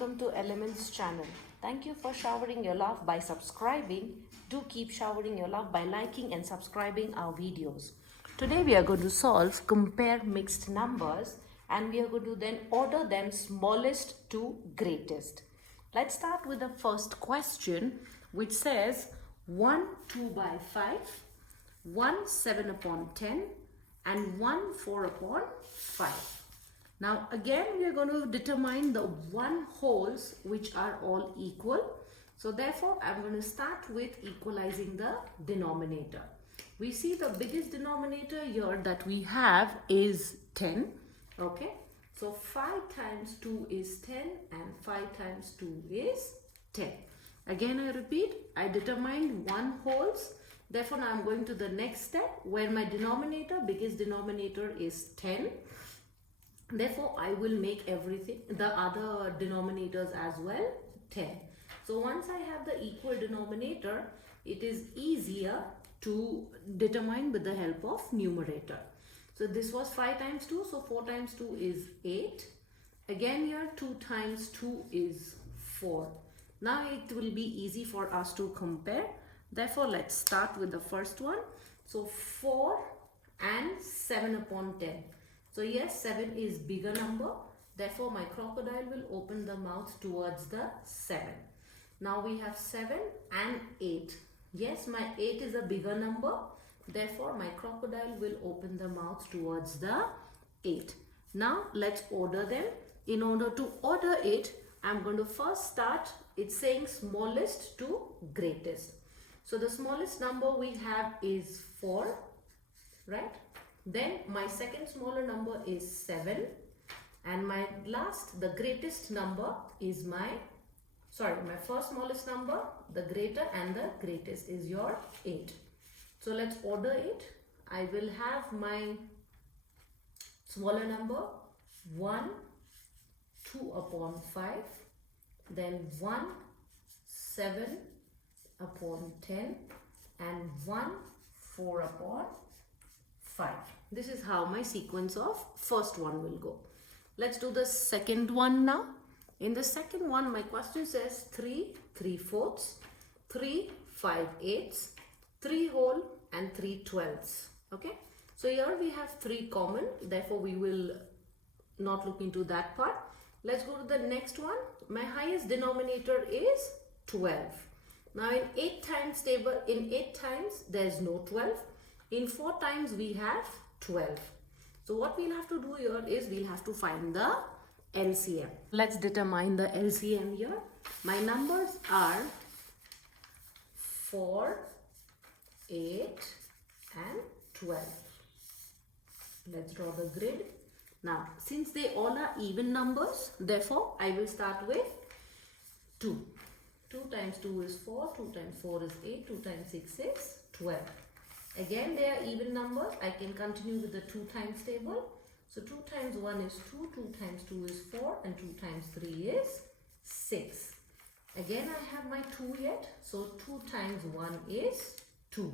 welcome to Elements channel. Thank you for showering your love by subscribing. Do keep showering your love by liking and subscribing our videos. Today we are going to solve compare mixed numbers and we are going to then order them smallest to greatest. Let's start with the first question which says 1 2 by 5, 1 7 upon 10 and 1 4 upon 5. Now again we are going to determine the 1 wholes which are all equal. So therefore I'm going to start with equalizing the denominator. We see the biggest denominator here that we have is 10. Okay. So 5 times 2 is 10 and 5 times 2 is 10. Again I repeat, I determined 1 wholes. Therefore now I'm going to the next step where my denominator, biggest denominator is 10. Therefore, I will make everything, the other denominators as well, 10. So once I have the equal denominator, it is easier to determine with the help of numerator. So this was 5 times 2, so 4 times 2 is 8. Again here 2 times 2 is 4. Now it will be easy for us to compare. Therefore, let's start with the first one. So 4 and 7 upon 10. So yes, 7 is bigger number. Therefore, my crocodile will open the mouth towards the 7. Now we have 7 and 8. Yes, my 8 is a bigger number. Therefore, my crocodile will open the mouth towards the 8. Now let's order them. In order to order it, I'm going to first start. It's saying smallest to greatest. So the smallest number we have is 4, right? Then my second smaller number is 7 and my last, the greatest number is my first smallest number, the greater and the greatest is your 8. So let's order it. I will have my smaller number 1 2 upon 5, then 1 7 upon 10 and 1 4 upon 5. This is how my sequence of first one will go. Let's do the second one now. In the second one, my question says 3 3/4, 3 5/8, 3 whole and 3 twelfths. Okay. So here we have 3 common. Therefore, we will not look into that part. Let's go to the next one. My highest denominator is 12. Now in 8 times table, in 8 times there is no 12. In 4 times we have 12. So what we'll have to do here is we'll have to find the LCM. Let's determine the LCM here. My numbers are 4, 8 and 12. Let's draw the grid. Now since they all are even numbers, therefore I will start with 2. 2 times 2 is 4, 2 times 4 is 8, 2 times 6 is 12. Again, they are even numbers. I can continue with the 2 times table. So 2 times 1 is 2, 2 times 2 is 4 and 2 times 3 is 6. Again, I have my 2 yet. So 2 times 1 is 2.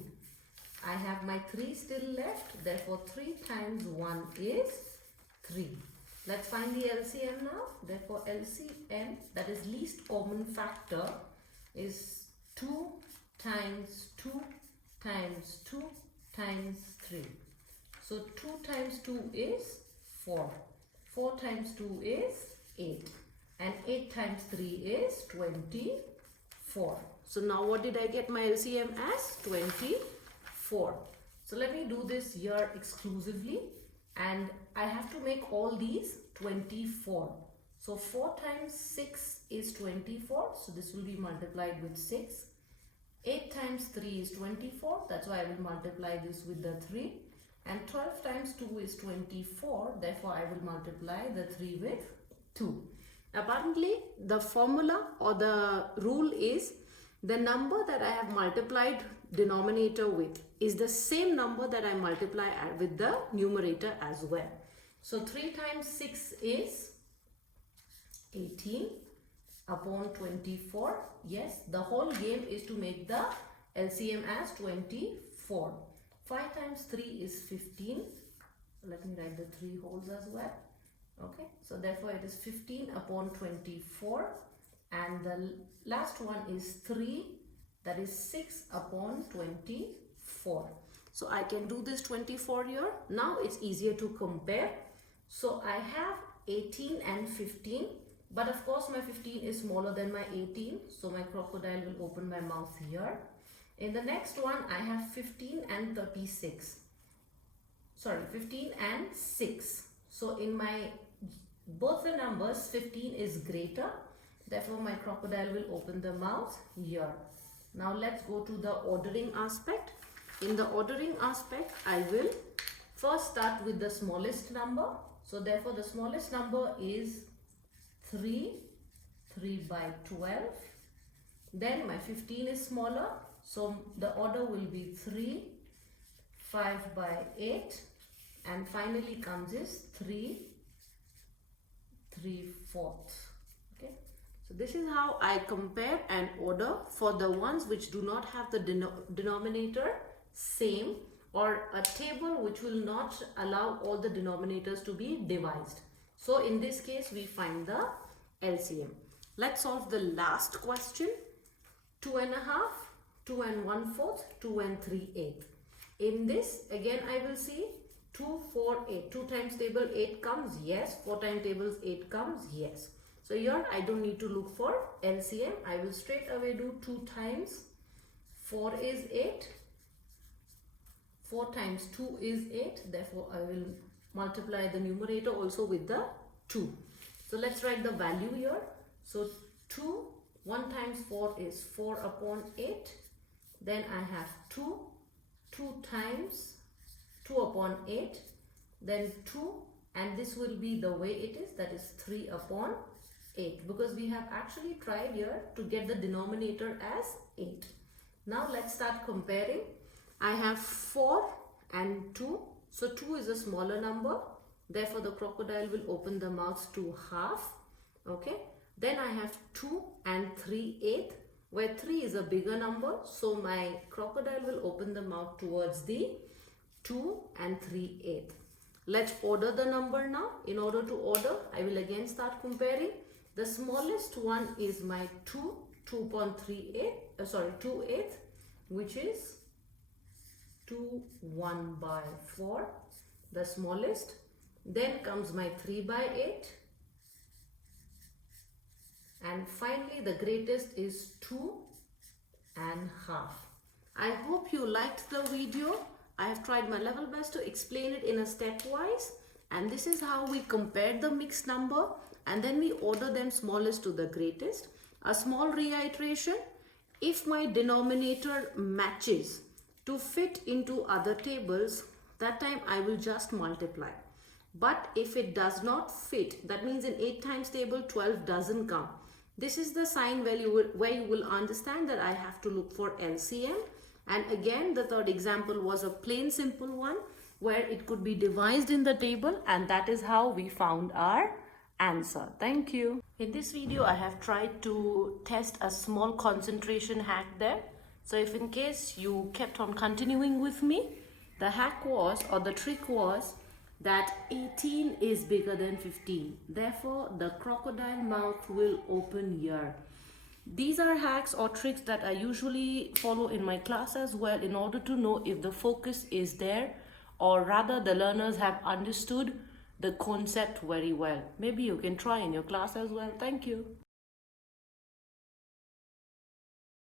I have my 3 still left. Therefore, 3 times 1 is 3. Let's find the LCM now. Therefore, LCM, that is least common factor, is 2 times 2 times 2 times 3. So 2 times 2 is 4. 4 times 2 is 8. And 8 times 3 is 24. So now what did I get my LCM as? 24. So let me do this here exclusively. And I have to make all these 24. So 4 times 6 is 24. So this will be multiplied with 6. 8 times 3 is 24. That's why I will multiply this with the 3. And 12 times 2 is 24. Therefore, I will multiply the 3 with 2. Apparently, the formula or the rule is the number that I have multiplied denominator with is the same number that I multiply with the numerator as well. So 3 times 6 is 18 upon 24. Yes, the whole game is to make the LCM as 24. 5 times 3 is 15. Let me write the 3 wholes as well. Okay, so therefore it is 15 upon 24, and the last one is 3, that is 6 upon 24. So I can do this 24 here. Now it's easier to compare. So I have 18 and 15, but of course my 15 is smaller than my 18, so my crocodile will open my mouth here. In the next one I have 15 and 36. Sorry, 15 and 6. So in my both the numbers, 15 is greater, therefore my crocodile will open the mouth here. Now let's go to the ordering aspect. In the ordering aspect, I will first start with the smallest number. So therefore the smallest number is 3 by 12. Then my 15 is smaller, so the order will be 3, 5 by 8, and finally comes is 3 3/4. Okay, so this is how I compare and order for the ones which do not have the denominator same, or a table which will not allow all the denominators to be divised. So in this case we find the LCM. Let's solve the last question. 2 and a half, 2 and 1/4, 2 and 3/8. In this again I will see 2, 4, 8. 2 times table 8 comes, yes. 4 times tables 8 comes, yes. So here I don't need to look for LCM. I will straight away do 2 times 4 is 8. 4 times 2 is 8. Therefore I will multiply the numerator also with the 2. So let's write the value here. So 2, 1 times 4 is 4 upon 8. Then I have 2 times 2 upon 8, then 2, and this will be the way it is, that is 3 upon 8, because we have actually tried here to get the denominator as 8. Now let's start comparing. I have 4 and 2, so 2 is a smaller number, therefore the crocodile will open the mouth to half. Okay, then I have 2 and 3/8, where 3 is a bigger number, so my crocodile will open the mouth towards the 2 and 3/8. Let's order the number now. In order to order, I will again start comparing. The smallest one is my 2 upon 2/8, which is 2, 1 by 4, the smallest. Then comes my 3 by 8. And finally, the greatest is 2 and half. I hope you liked the video. I have tried my level best to explain it in a stepwise, and this is how we compare the mixed number and then we order them smallest to the greatest. A small reiteration: if my denominator matches to fit into other tables, that time I will just multiply. But if it does not fit, that means in 8 times table 12 doesn't come. This is the sign where you will understand that I have to look for LCM. And again, the third example was a plain simple one where it could be devised in the table, and that is how we found our answer. Thank you. In this video, I have tried to test a small concentration hack there. So if in case you kept on continuing with me, the hack was, or the trick was, that 18 is bigger than 15. Therefore, the crocodile mouth will open here. These are hacks or tricks that I usually follow in my class as well, in order to know if the focus is there, or rather the learners have understood the concept very well. Maybe you can try in your class as well. Thank you.